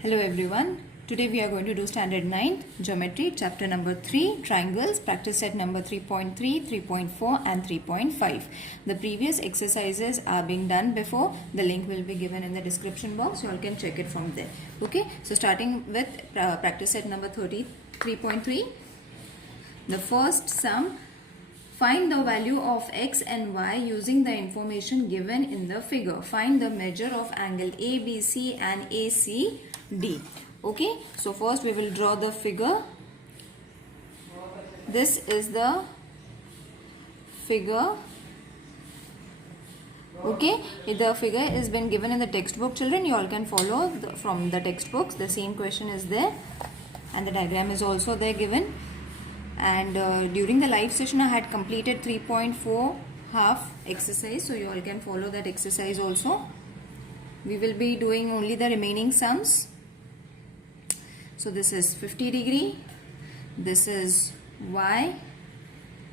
Hello everyone. Today we are going to do standard 9 geometry chapter number 3 triangles practice set number 3.3, 3.4 and 3.5. The previous exercises are being done before. The link will be given in the description box. You all can check it from there. Okay. So starting with practice set number 3.3. The first sum. Find the value of x and y using the information given in the figure. Find the measure of angle ABC and ACD. Okay, so first we will draw the figure. This is the figure. Okay, the figure has been given in the textbook, children. You all can follow from the textbooks. The same question is there and the diagram is also there given. And during the live session I had completed 3.4 half exercise, so you all can follow that exercise also. We will be doing only the remaining sums. So this is 50 degree, this is Y,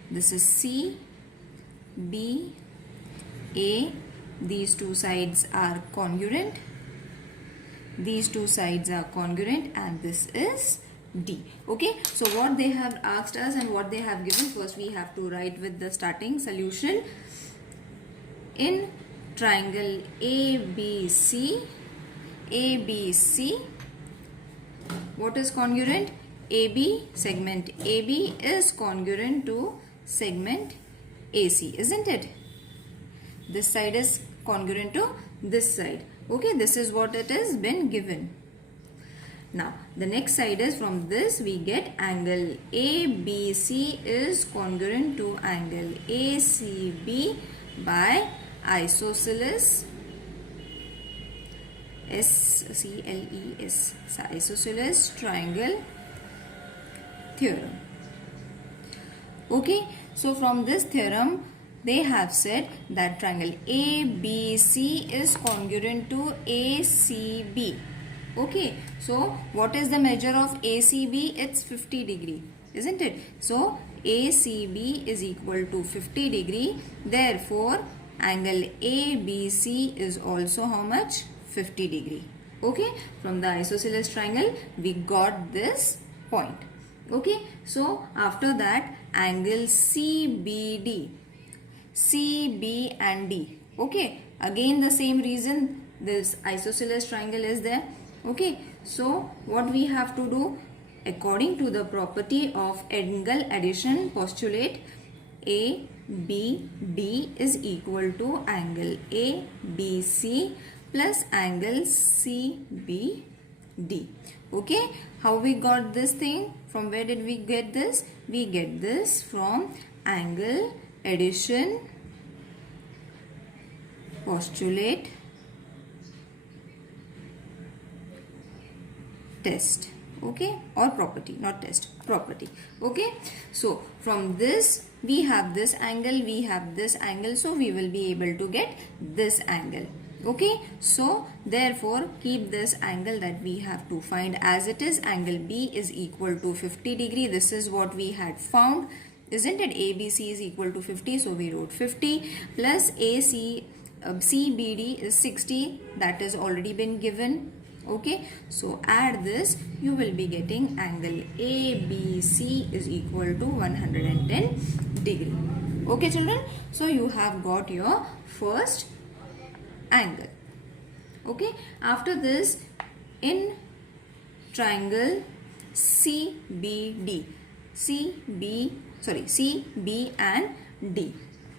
this is C, B, A. These two sides are congruent, these two sides are congruent, and this is D. Okay, so what they have asked us and what they have given, first we have to write with the starting solution. In triangle ABC, what is congruent? AB, segment AB is congruent to segment AC, isn't it? This side is congruent to this side. Okay, this is what it has been given. Now, the next side is, from this we get angle ABC is congruent to angle ACB by isosceles SCLES, isosceles triangle theorem. Okay, so from this theorem they have said that triangle ABC is congruent to ACB. Okay, so what is the measure of ACB? It's 50 degree, isn't it? So ACB is equal to 50 degree. Therefore, angle ABC is also how much? 50 degree. Okay, from the isosceles triangle we got this point. Okay, so after that angle CBD, CB and D. Okay, again the same reason, this isosceles triangle is there. Okay, so what we have to do, according to the property of angle addition, postulate ABD is equal to angle ABC plus angle CBD. Okay, how we got this thing? From where did we get this? We get this from angle addition postulate test. Okay, or property, not test, property. Okay, so from this we have this angle, we have this angle, so we will be able to get this angle. Okay, so therefore keep this angle that we have to find as it is. Angle B is equal to 50 degree. This is what we had found, isn't it? ABC is equal to 50, so we wrote 50 plus CBD is 60. That is already been given. Okay, so add this, you will be getting angle ABC is equal to 110 degree. Okay children, so you have got your first angle. Okay, after this, in triangle CB and D.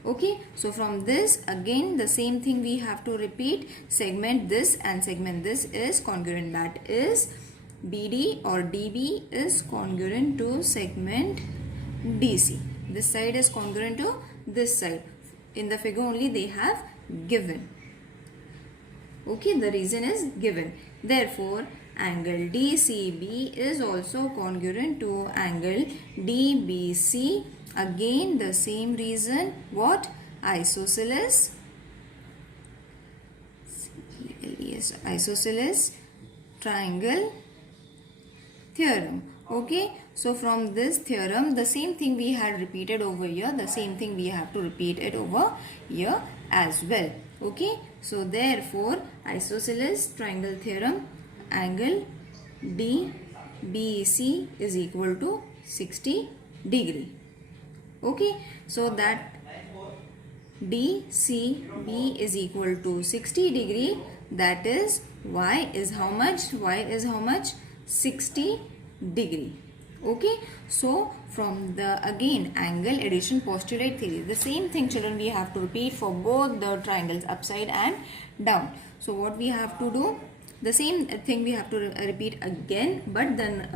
Okay, so from this again the same thing we have to repeat. Segment this and segment this is congruent, that is BD or DB is congruent to segment DC. This side is congruent to this side. In the figure only they have given. Okay, the reason is given. Therefore, angle DCB is also congruent to angle DBC. Again the same reason. What? Isosceles triangle theorem. Okay, so from this theorem the same thing we had repeated over here, the same thing we have to repeat it over here as well. Okay, so therefore isosceles triangle theorem, angle DBC is equal to 60 degree. Okay, so that DCB is equal to 60 degree, that is Y is how much? Y is how much? 60 degree. Okay, so from the again angle addition postulate theory, the same thing children we have to repeat for both the triangles upside and down. So what we have to do, the same thing we have to repeat again, but then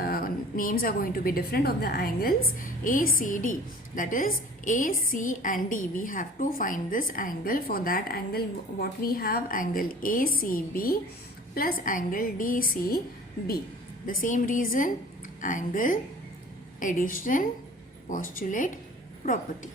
names are going to be different of the angles ACD, that is AC and D. We have to find this angle. For that angle what we have, angle ACB plus angle DCB. The same reason, angle addition postulate property.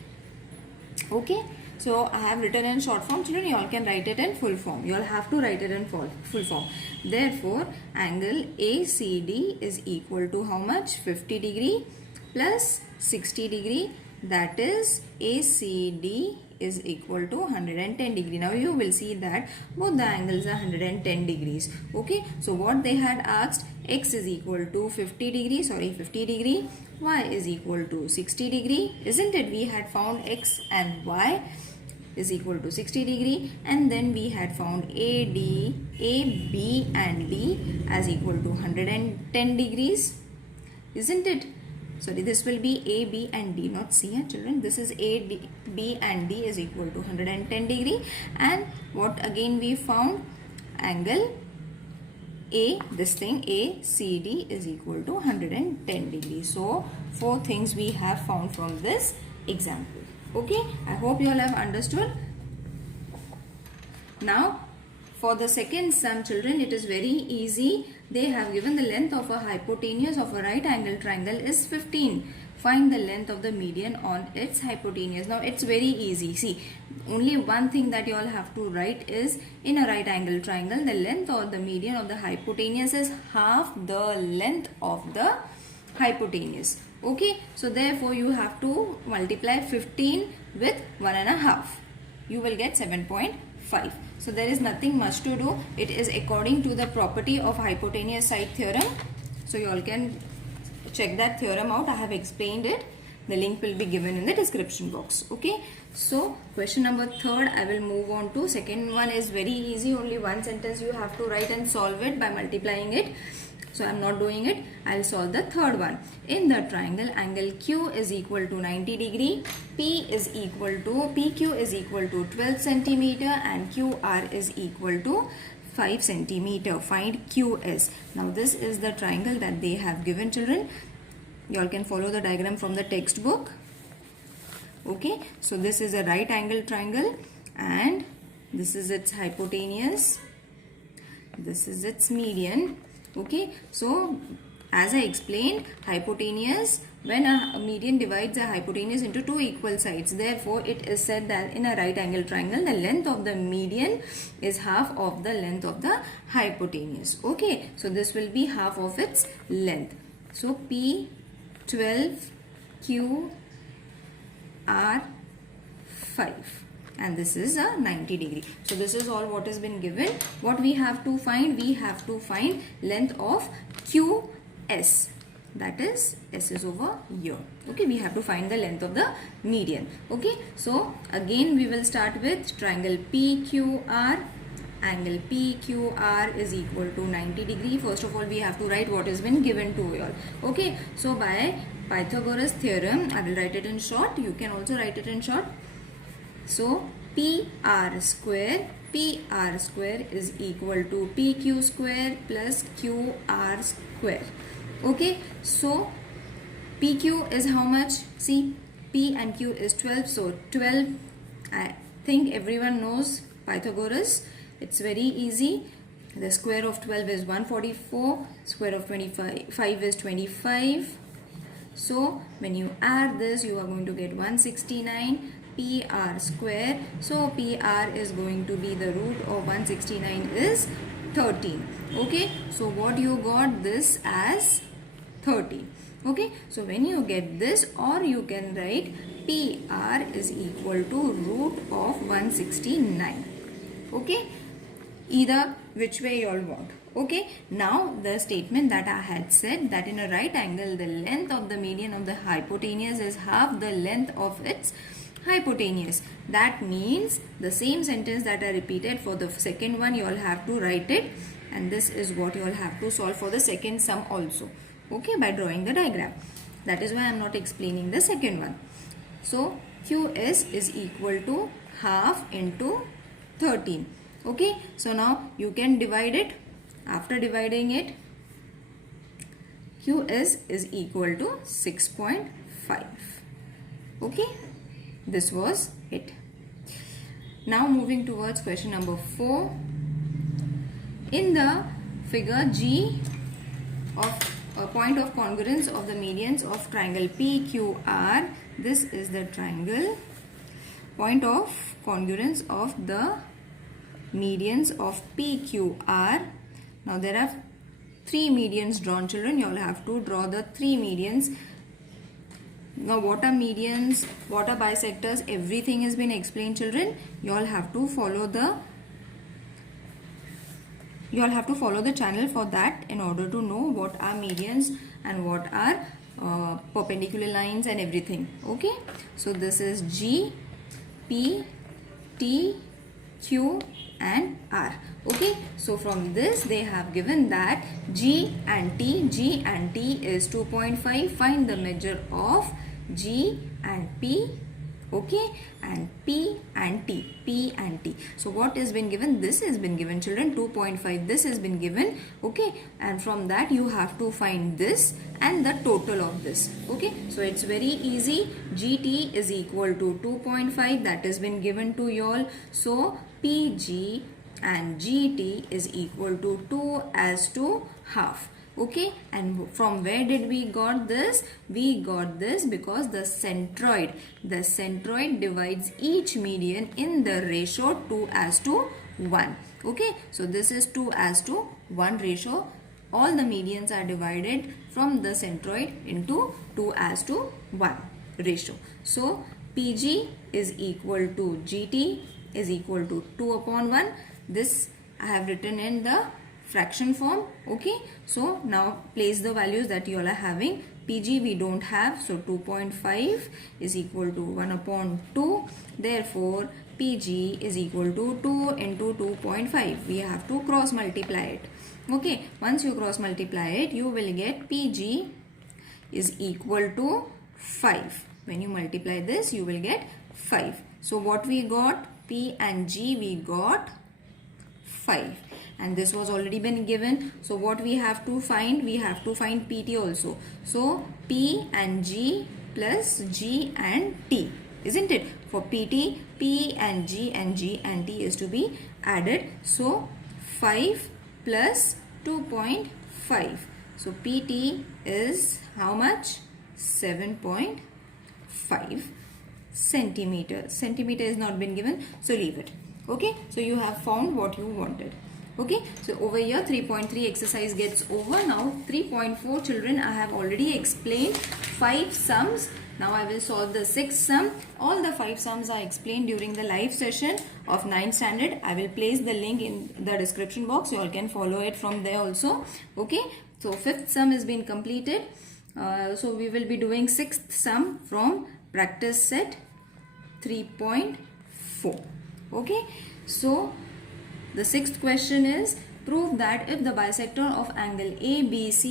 Okay, so I have written in short form, children. You all can write it in full form. You all have to write it in full form. Therefore, angle ACD is equal to how much? 50 degree plus 60 degree, that is ACD is equal to 110 degree. Now you will see that both the angles are 110 degrees. Okay, so what they had asked, x is equal to 50 degree, y is equal to 60 degree, isn't it? We had found x and y is equal to 60 degree, and then we had found A, B and D as equal to 110 degrees, isn't it? Sorry, this will be A, B and D, not C, children. This is A, B and D is equal to 110 degree. And what again we found? Angle A, this thing ACD is equal to 110 degree. So, 4 things we have found from this example. Okay, I hope you all have understood. Now, for the second sum, children, it is very easy. They have given the length of a hypotenuse of a right angle triangle is 15. Find the length of the median on its hypotenuse. Now, it's very easy. See, only one thing that you all have to write is, in a right angle triangle, the length or the median of the hypotenuse is half the length of the hypotenuse. Okay, so therefore you have to multiply 15 with 1.5. You will get 7.5. So there is nothing much to do. It is according to the property of hypotenuse side theorem. So you all can check that theorem out. I have explained it. The link will be given in the description box. Okay. So question number 3rd, I will move on to. Second one is very easy. Only one sentence you have to write and solve it by multiplying it. So I am not doing it. I will solve the third one. In the triangle, angle Q is equal to 90 degree. PQ is equal to 12 centimeter and QR is equal to 5 centimeter. Find QS. Now this is the triangle that they have given, children. You all can follow the diagram from the textbook. Okay. So this is a right angle triangle and this is its hypotenuse. This is its median. Okay, so as I explained, hypotenuse, when a median divides a hypotenuse into 2 equal sides, therefore it is said that in a right angle triangle, the length of the median is half of the length of the hypotenuse. Okay, so this will be half of its length. So P12 QR5. And this is a 90 degree. So this is all what has been given. What we have to find? We have to find length of QS. That is, S is over here. Okay, we have to find the length of the median. Okay, so again we will start with triangle PQR. Angle PQR is equal to 90 degree. First of all, we have to write what has been given to you all. Okay, so by Pythagoras theorem, I will write it in short. You can also write it in short. So PR square is equal to PQ square plus QR square. Okay, so PQ is how much? See, P and Q is 12. So 12, I think everyone knows Pythagoras. It's very easy. The square of 12 is 144. Square of 25 is 25. So when you add this, you are going to get 169. PR square. So PR is going to be the root of 169 is 13. Okay. So what you got this as 13. Okay. So when you get this, or you can write PR is equal to root of 169. Okay. Either which way you all want. Okay, now the statement that I had said, that in a right angle the length of the median of the hypotenuse is half the length of its hypotenuse. That means the same sentence that I repeated for the second one, you all have to write it, and this is what you all have to solve for the second sum also. Okay, by drawing the diagram. That is why I am not explaining the second one. So QS is equal to half into 13. Okay, so now you can divide it. After dividing it, QS is equal to 6.5. Okay, this was it. Now moving towards question number 4. In the figure G of a point of congruence of the medians of triangle PQR, this is the triangle point of congruence of the medians of PQR. Now there are 3 medians drawn, children. You all have to draw the 3 medians. Now what are medians, what are bisectors, everything has been explained, children. You all have to follow the channel for that in order to know what are medians and what are perpendicular lines and everything. Okay, so this is G, P, T, Q and R. Okay, so from this they have given that G and T is 2.5. Find the measure of G and P. Okay, and P and T. So what has been given? This has been given, children, 2.5. This has been given. Okay, and from that you have to find this and the total of this. Okay, so it's very easy. GT is equal to 2.5. That has been given to you all. So PG and GT is equal to 2 as to half. Okay, and from where did we got this? We got this because the centroid divides each median in the ratio 2 as to 1. Okay, so this is 2 as to 1 ratio. All the medians are divided from the centroid into 2 as to 1 ratio. So PG is equal to GT is equal to 2 upon 1. This I have written in the fraction form. Okay, so now place the values that you all are having. PG we don't have, so 2.5 is equal to 1 upon 2. Therefore PG is equal to 2 into 2.5. We have to cross multiply it. Okay, once you cross multiply it, you will get PG is equal to 5. When you multiply this, you will get 5. So what we got? P and G we got 5, and this was already been given. So what we have to find? We have to find PT also. So P and G plus G and T, isn't it? For PT, P and G and T is to be added. So 5 plus 2.5. So PT is how much? 7.5 centimeter. Centimeter is not been given, so leave it. Okay, so you have found what you wanted. Okay, so over here 3.3 exercise gets over. Now 3.4, children, I have already explained 5 sums. Now I will solve the 6th sum. All the 5 sums are explained during the live session of 9th standard. I will place the link in the description box. You all can follow it from there also. Okay, so 5th sum has been completed. So we will be doing 6th sum from practice set 3.4. Okay, so the 6th question is, prove that if the bisector of angle BAC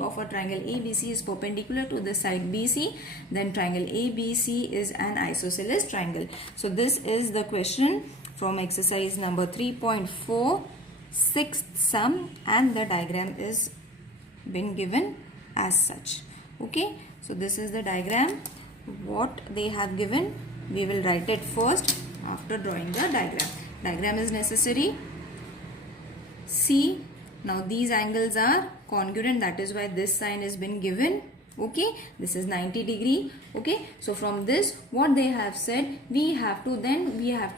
of a triangle ABC is perpendicular to the side BC, then triangle ABC is an isosceles triangle. So this is the question from exercise number 3.4, 6th sum, and the diagram is been given as such. Okay, so this is the diagram. What they have given, we will write it first after drawing the diagram. Diagram is necessary. See, now these angles are congruent, that is why this sign has been given. Okay, this is 90 degree. Okay, so from this what they have said, we have to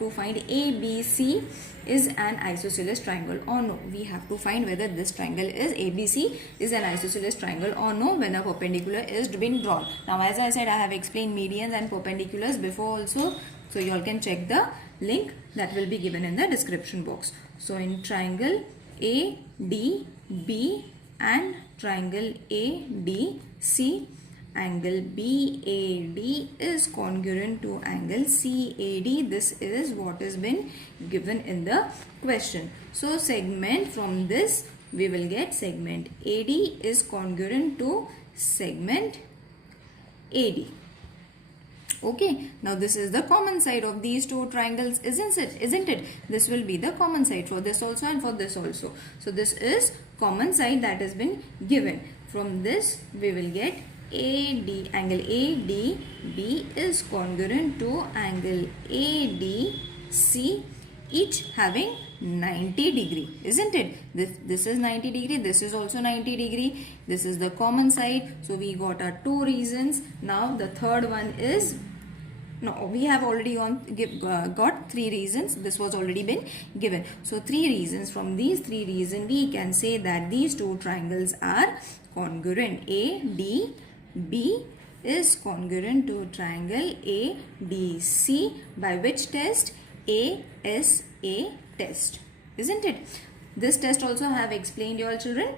find ABC is an isosceles triangle or no. We have to find whether this triangle is ABC is an isosceles triangle or no when a perpendicular is being drawn. Now as I said, I have explained medians and perpendiculars before also, so you all can check the link that will be given in the description box. So in triangle ADB and triangle ADC, angle BAD is congruent to angle CAD. This is what has been given in the question. So segment, from this we will get segment AD is congruent to segment AD. Okay, now this is the common side of these two triangles, isn't it? This will be the common side for this also and for this also. So this is common side that has been given. From this we will get AD, angle ADB is congruent to angle ADC, each having 90 degree, isn't it? This is 90 degree, this is also 90 degree. This is the common side. So we got our two reasons. Now the third one is, no, we have already got three reasons. This was already been given. So three reasons. From these three reasons we can say that these two triangles are congruent. ADB is congruent to triangle ADC by which test? ASA test, isn't it? This test also I have explained, your children.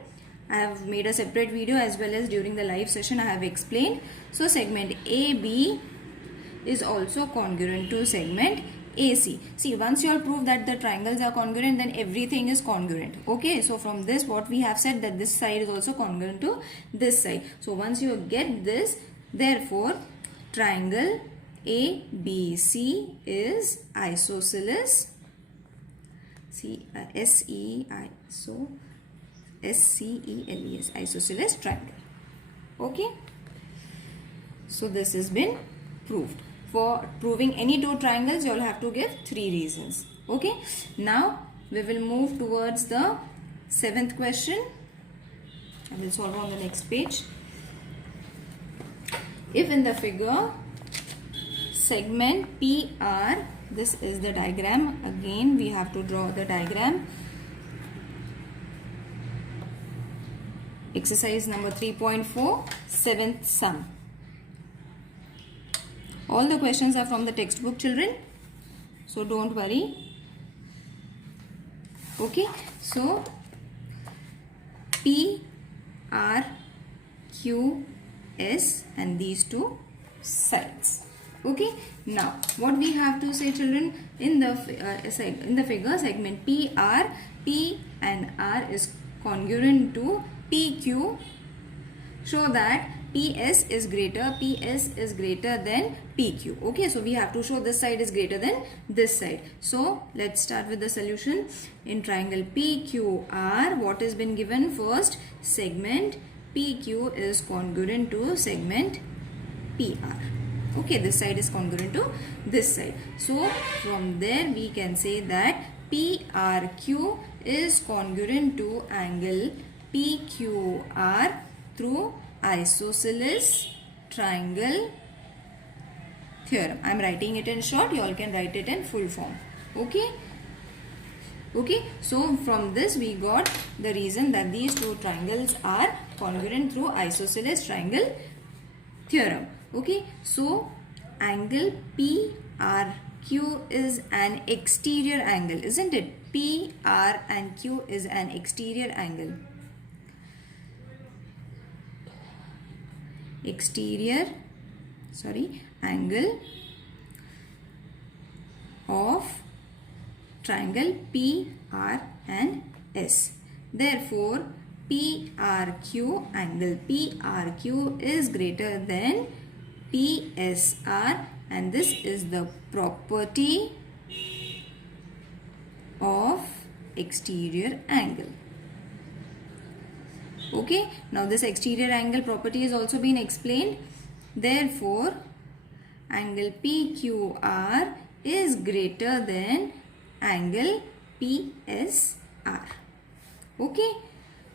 I have made a separate video as well as during the live session I have explained. So segment AB is also congruent to segment AC. See, once you all prove that the triangles are congruent, then everything is congruent. Okay, so from this what we have said, that this side is also congruent to this side. So once you get this, therefore triangle ABC is isosceles. SCELES, isosceles triangle. Okay, so this has been proved. For proving any two triangles you all have to give three reasons. Okay, now we will move towards the seventh question. I will solve on the next page. If in the figure segment PR, this is the diagram. Again we have to draw the diagram. Exercise number 3.4, seventh sum. All the questions are from the textbook, children, so don't worry. Okay, so P, R, Q, S and these two sides. Okay, now what we have to say, children, in the figure segment PR, P and R is congruent to PQ. Show that PS is greater than PQ. Okay, so we have to show this side is greater than this side. So let's start with the solution. In triangle PQR, what has been given? First, segment PQ is congruent to segment PR. Okay, this side is congruent to this side. So from there we can say that PRQ is congruent to angle PQR through isosceles triangle theorem. I am writing it in short, you all can write it in full form. Okay. Okay, so from this we got the reason that these two triangles are congruent through isosceles triangle theorem. Okay, so angle PRQ is an exterior angle, isn't it? PR and Q is an exterior angle. Angle of triangle PR and S. Therefore, PRQ, angle PRQ is greater than PSR, and this is the property of exterior angle. Okay, now this exterior angle property has also been explained. Therefore, angle PQR is greater than angle PSR. Okay,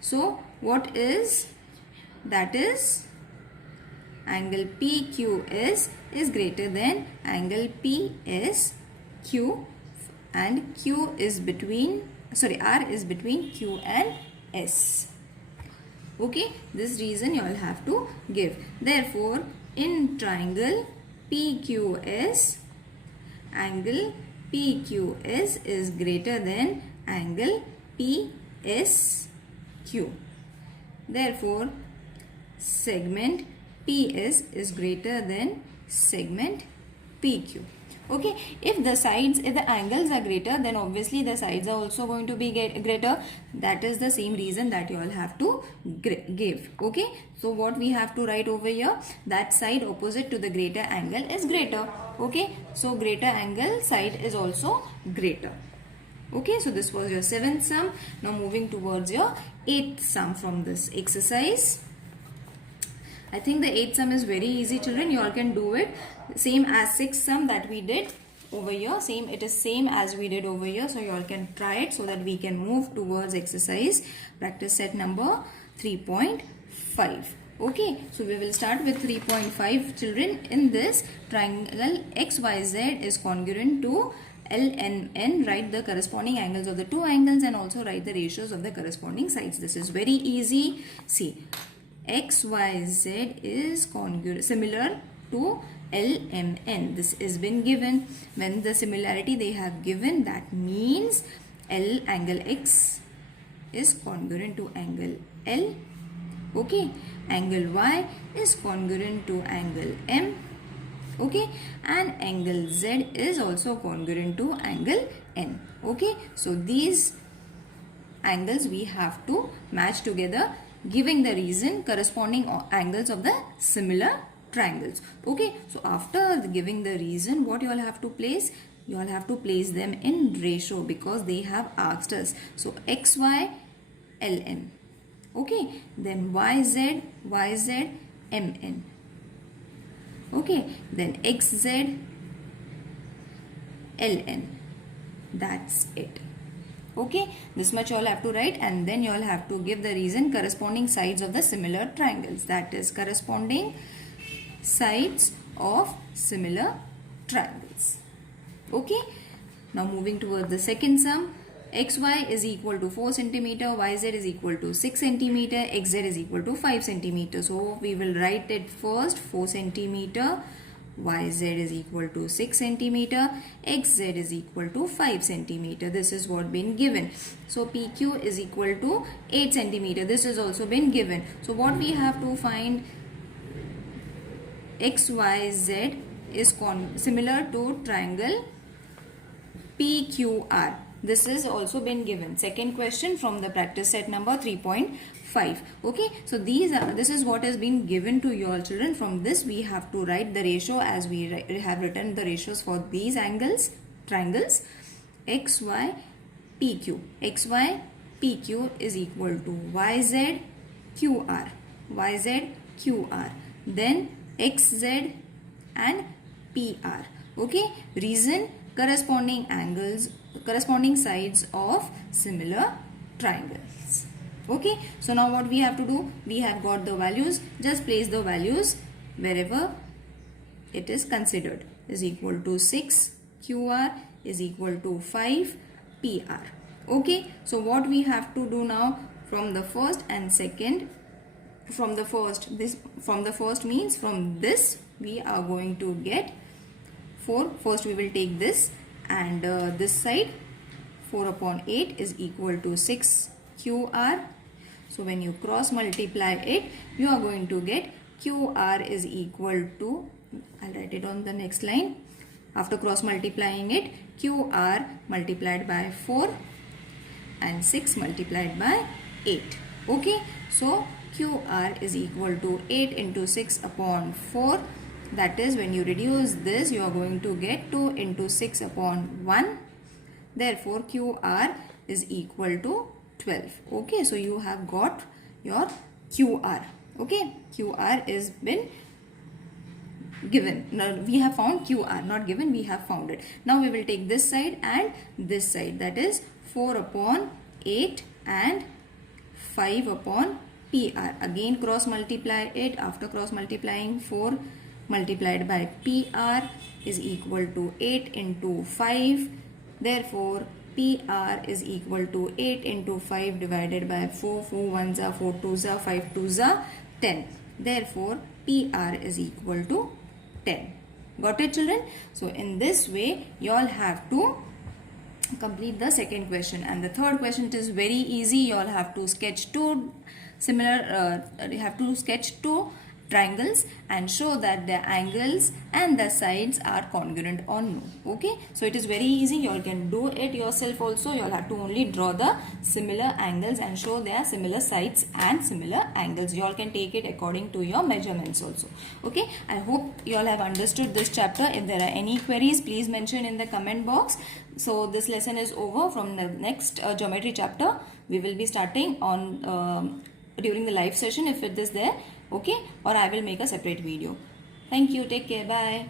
so what is that? Is angle PQS is greater than angle PSQ, and Q is between, R is between Q and S. Okay, this reason you all have to give. Therefore, in triangle PQS, angle PQS is greater than angle PSQ. Therefore, segment PS is greater than segment PQ. Okay, if the angles are greater, then obviously the sides are also going to be greater. That is the same reason that you all have to give. Okay, so what we have to write over here, that side opposite to the greater angle is greater. Okay, so greater angle side is also greater. Okay, so this was your 7th sum. Now moving towards your 8th sum from this exercise. I think the 8th sum is very easy, children. You all can do it. Same as 6th sum that we did over here. It is same as we did over here. So you all can try it so that we can move towards exercise practice set number 3.5. Okay, so we will start with 3.5, children. In this triangle XYZ is congruent to LNN. Write the corresponding angles of the two angles and also write the ratios of the corresponding sides. This is very easy. See, XYZ is similar to LMN. This has been given. When the similarity they have given, that means angle X is congruent to angle L. Okay, angle Y is congruent to angle M. Okay, and angle Z is also congruent to angle N. Okay, so these angles we have to match together, giving the reason corresponding angles of the similar triangles. Okay, so after giving the reason, what you all have to place? You all have to place them in ratio because they have asked us. So XY, LN. Okay, then YZ, YZ, MN. Okay, then XZ, LN. That's it. Okay, this much you all have to write, and then you all have to give the reason corresponding sides of the similar triangles. That is corresponding sides of similar triangles. Okay, now moving towards the second sum. XY is equal to 4 cm, YZ is equal to 6 cm, XZ is equal to 5 cm. So we will write it first, 4 cm, YZ is equal to 6 cm, XZ is equal to 5 cm. This is what been given. So PQ is equal to 8 cm. This has also been given. So what we have to find, XYZ is similar to triangle PQR. This has also been given. Second question from the practice set number 3.5. Okay, so this is what has been given to your children. From this we have to write the ratio as we have written the ratios for these triangles. XY PQ. XY PQ is equal to YZ QR. YZ QR. Then XZ and PR. Okay, reason corresponding sides of similar triangles. Okay, so now what we have to do, we have got the values. Just place the values wherever it is considered. Is equal to 6 QR is equal to 5 PR. Okay, so what we have to do now, from the first and second, from the first means from this we are going to get 4. First we will take this, and this side 4 upon 8 is equal to 6 QR. So when you cross multiply it, you are going to get QR is equal to, I'll write it on the next line. After cross multiplying it, QR multiplied by 4 and 6 multiplied by 8. Okay, so QR is equal to 8 into 6 upon 4. That is, when you reduce this, you are going to get 2 into 6 upon 1. Therefore, QR is equal to 12. Okay, so you have got your QR. Okay, QR is been given. Now, we have found QR, not given, we have found it. Now, we will take this side and this side. That is 4 upon 8 and 5 upon PR. Again, cross multiply it. After cross multiplying, 4 multiplied by PR is equal to 8 into 5. Therefore, PR is equal to 8 into 5 divided by 4. 4 1s are 4 2s are 5 2s are 10. Therefore, PR is equal to 10. Got it, children? So in this way you all have to complete the second question. And the third question, it is very easy. You all have to sketch two triangles and show that the angles and the sides are congruent or no. Okay, so it is very easy. You all can do it yourself also. You all have to only draw the similar angles and show their similar sides and similar angles. You all can take it according to your measurements also. Okay, I hope you all have understood this chapter. If there are any queries, please mention in the comment box. So this lesson is over. From the next geometry chapter we will be starting on during the live session if it is there. Okay, or I will make a separate video. Thank you. Take care. Bye.